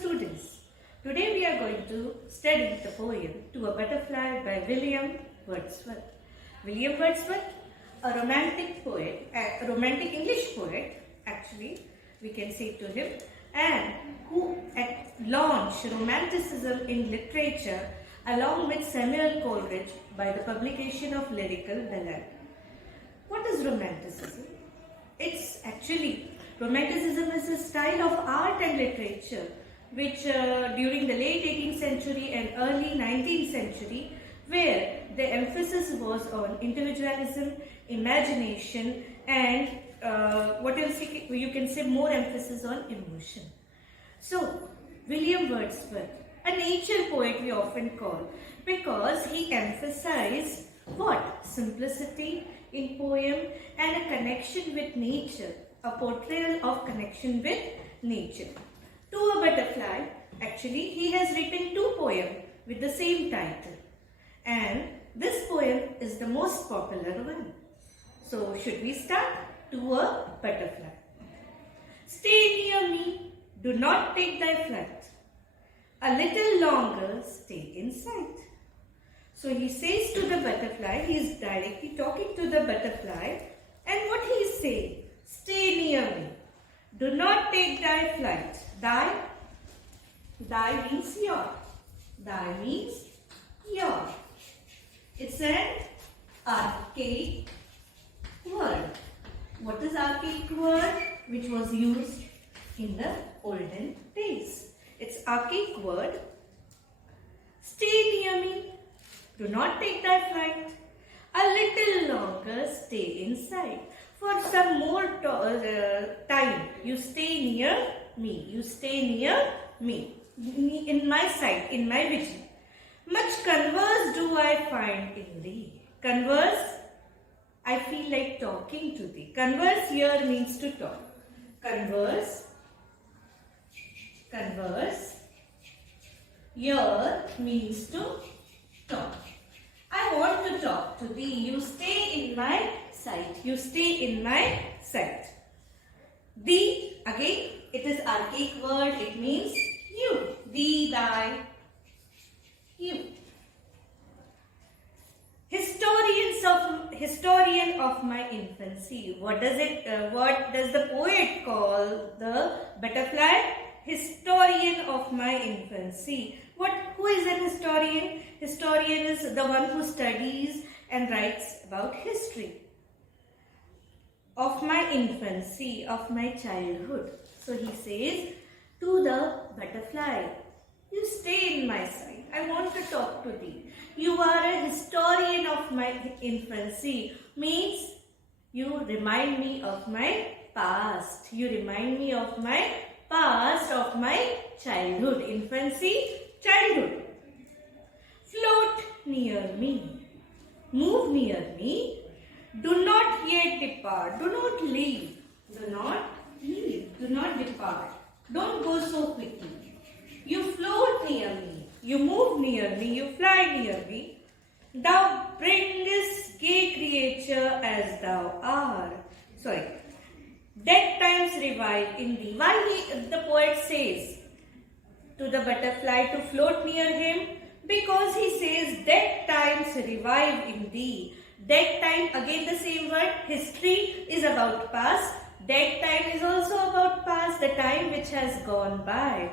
students. Today we are going to study the poem To a Butterfly by William Wordsworth. William Wordsworth, a romantic poet, a romantic English poet actually, we can say to him, and who launched romanticism in literature along with Samuel Coleridge by the publication of Lyrical Ballad. What is romanticism? It's actually, romanticism is a style of art and literature which during the late 18th century and early 19th century, where the emphasis was on individualism, imagination, and what else you can say, more emphasis on emotion. So, William Wordsworth, a nature poet we often call, because he emphasized what? Simplicity in poem and a connection with nature, a portrayal of connection with nature. To a Butterfly, actually he has written two poems with the same title, and this poem is the most popular one. So should we start? To a Butterfly. Stay near me, do not take thy flight. A little longer stay in sight. So he says to the butterfly, he is directly talking to the butterfly, and what he is saying? Stay near me. Do not take thy flight. Thy means your. Thy means your. It's an archaic word. What is archaic word? Which was used in the olden days. It's archaic word. Stay near me. Do not take thy flight. A little longer stay inside. For some more time, you stay near me. You stay near me. In my sight, in my vision. Much converse do I find in thee. Converse, I feel like talking to thee. Converse here means to talk. Converse. Converse. Here means to talk. I want to talk to thee. You stay in my sight. You stay in my sight. Thee, again, it is archaic word. It means you. Thee, thy, you. Historian of my infancy. What does the poet call the butterfly? Historian of my infancy. Who is an historian? Historian is the one who studies and writes about history. Of my infancy, of my childhood. So he says to the butterfly, you stay in my sight. I want to talk to thee. You are a historian of my infancy. Means you remind me of my past. You remind me of my past, of my childhood. Infancy, childhood. Float near me. Move near me. Do not yet depart. Do not leave. Do not leave. Do not depart. Don't go so quickly. You float near me. You move near me. You fly near me. Thou bringest gay creature as thou art. Dead times revive in thee. Why the poet says to the butterfly to float near him? Because he says dead times revive in thee. Dead time, again the same word. History is about past. Dead time is also about past, the time which has gone by.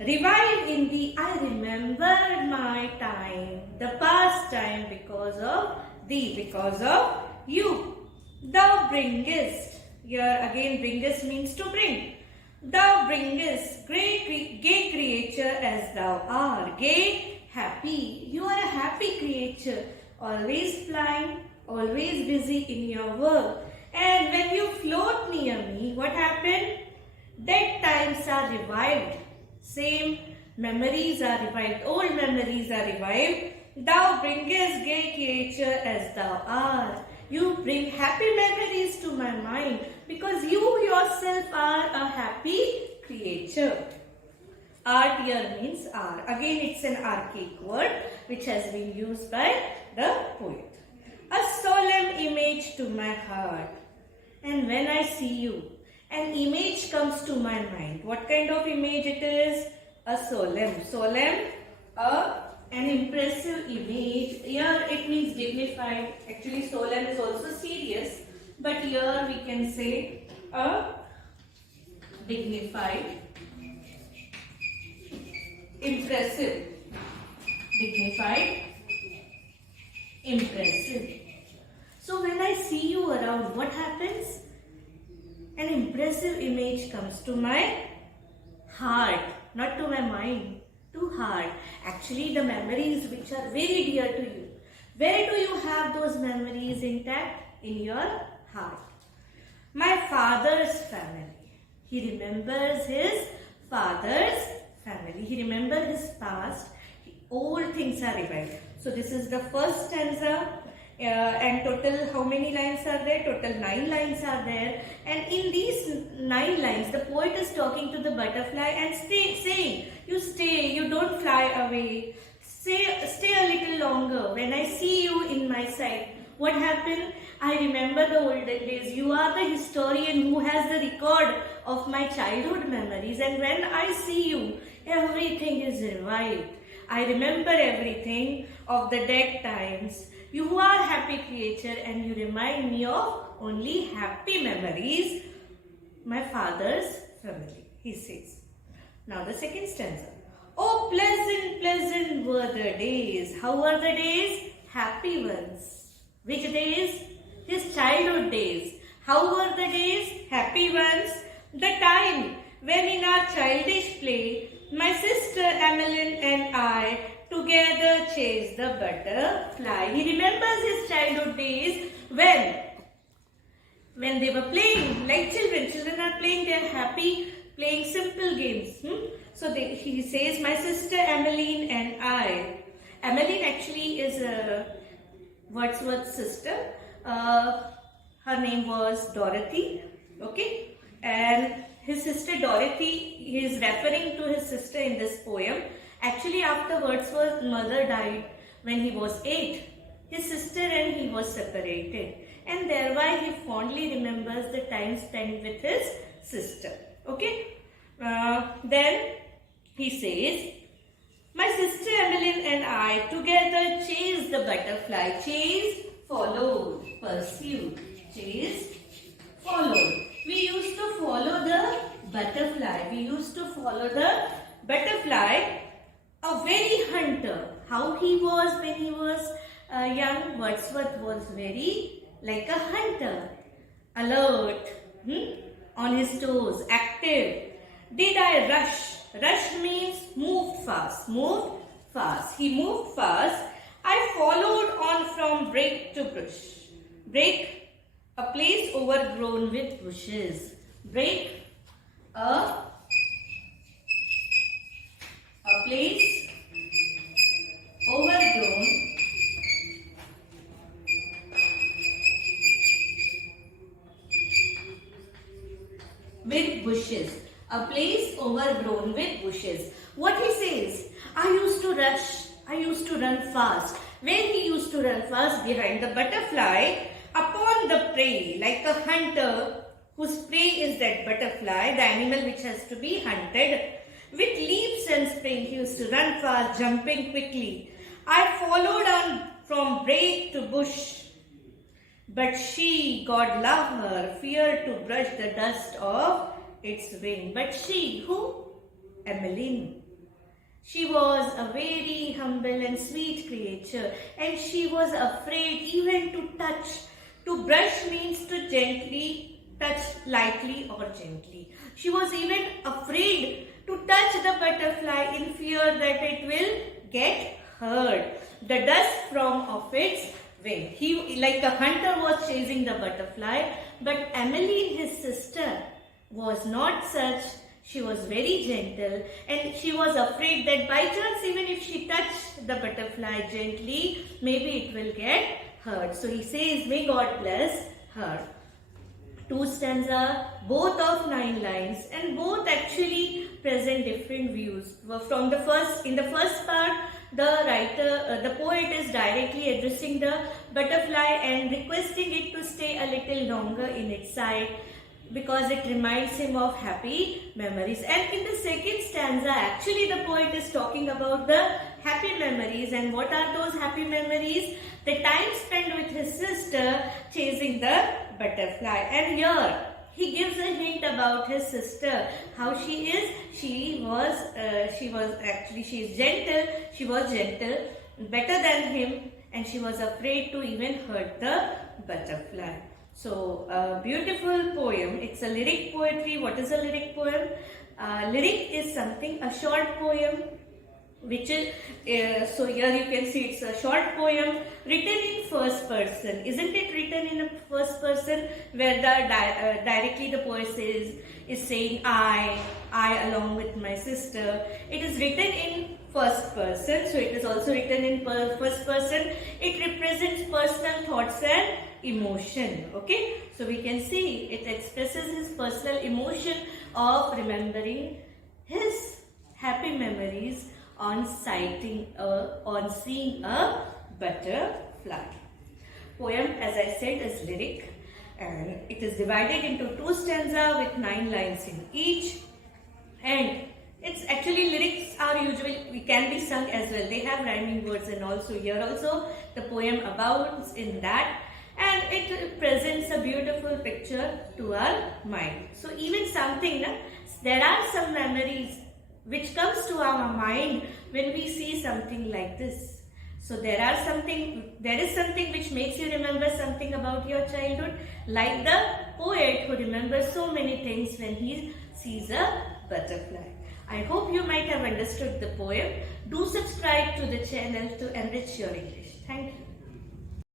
Revive in thee, I remember my time, the past time, because of thee, because of you. Thou bringest, here again bringest means to bring. Thou bringest gay creature as thou art. Gay, happy. You are a happy creature, always flying, always busy in your work. And when you float near me, what happened? Dead times are revived. Same memories are revived. Old memories are revived. Thou bringest gay creature as thou art. You bring happy memories to my mind because you yourself are a happy creature. Art here means are. Again, it's an archaic word which has been used by the poet. A solemn image to my heart. And when I see you, an image comes to my mind. What kind of image it is? a solemn. Solemn, an impressive image. Here it means dignified. Actually, solemn is also serious, but here we can say a dignified, impressive. Dignified, impressive. So when I see you around, what happens? An impressive image comes to my heart, not to my mind, to heart. Actually, the memories which are very dear to you. Where do you have those memories intact? In your heart. My father's family. He remembers his father's family. He remembers his past. Old things are revived. So this is the first stanza. And total how many lines are there? Total 9 lines are there. And in these 9 lines, the poet is talking to the butterfly and saying, you stay, you don't fly away. Stay a little longer. When I see you in my sight, what happened? I remember the olden days. You are the historian who has the record of my childhood memories. And when I see you, everything is revived. I remember everything of the dead times. You are happy creature and you remind me of only happy memories. My father's family, he says. Now the second stanza. Oh, pleasant, pleasant were the days. How were the days? Happy ones. Which days? His childhood days. How were the days? Happy ones. The time when in our childish play, my sister Emmeline and I together chased the butterfly. He remembers his childhood days when they were playing like children. Children are playing, they are happy, playing simple games. So he says, my sister Emmeline and I. Emmeline actually is Wordsworth's sister. Her name was Dorothy. Okay. And his sister Dorothy, he is referring to his sister in this poem. Actually, after Wordsworth's mother died when he was 8, his sister and he was separated. And thereby he fondly remembers the time spent with his sister. Okay. Then he says, my sister Emmeline and I together chased the butterfly. Chased, followed, pursued. Chased, followed. We used to follow the butterfly. We used to follow the butterfly. A very hunter. How he was when he was young? Wordsworth was very like a hunter. Alert, on his toes, active. Did I rush? Rush means moved fast. Moved fast. He moved fast. I followed on from brake to bush. Brake, a place overgrown with bushes. Brake, a place overgrown with bushes. A place overgrown with bushes. What he says, I used to rush, I used to run fast. When he used to run fast behind the butterfly, upon the prey, like a hunter whose prey is that butterfly, the animal which has to be hunted. With leaps and springs, he used to run fast, jumping quickly. I followed on from brake to bush. But she, God love her, feared to brush the dust of its wing. But she, who? Emmeline. She was a very humble and sweet creature, and she was afraid even to touch. To brush means to gently touch, lightly or gently. She was even afraid to touch the butterfly in fear that it will get hurt. The dust from of its wing. He, like a hunter, was chasing the butterfly, but Emmeline, his sister, was not such. She was very gentle, and she was afraid that by chance, even if she touched the butterfly gently, maybe it will get hurt. So he says, may God bless her. 2 stanza, both of 9 lines, and both actually present different views. From the first, in the first part, the poet is directly addressing the butterfly and requesting it to stay a little longer in its side. because it reminds him of happy memories. And in the second stanza, actually the poet is talking about the happy memories. And what are those happy memories? The time spent with his sister chasing the butterfly. And here he gives a hint about his sister, how she is. She is gentle. She was gentle, better than him, and she was afraid to even hurt the butterfly. So, a beautiful poem. It's a lyric poetry. What is a lyric poem? Lyric is something, a short poem, which is, so here you can see it's a short poem written in first person. Isn't it written in a first person, where the directly the poet is saying I along with my sister. It is written in first person, so it is also written in first person. It represents personal thoughts and emotion. Okay, so we can see it expresses his personal emotion of remembering his happy memories on seeing a butterfly. Poem, as I said, is lyric, and it is divided into 2 stanzas with 9 lines in each. And it's actually, lyrics are usually can be sung as well. They have rhyming words, and also here also the poem abounds in that, and it presents a beautiful picture to our mind. So even something, there are some memories which comes to our mind when we see something like this. So there is something which makes you remember something about your childhood, like the poet who remembers so many things when he sees a butterfly. I hope you might have understood the poem. Do subscribe to the channel to enrich your English. Thank you.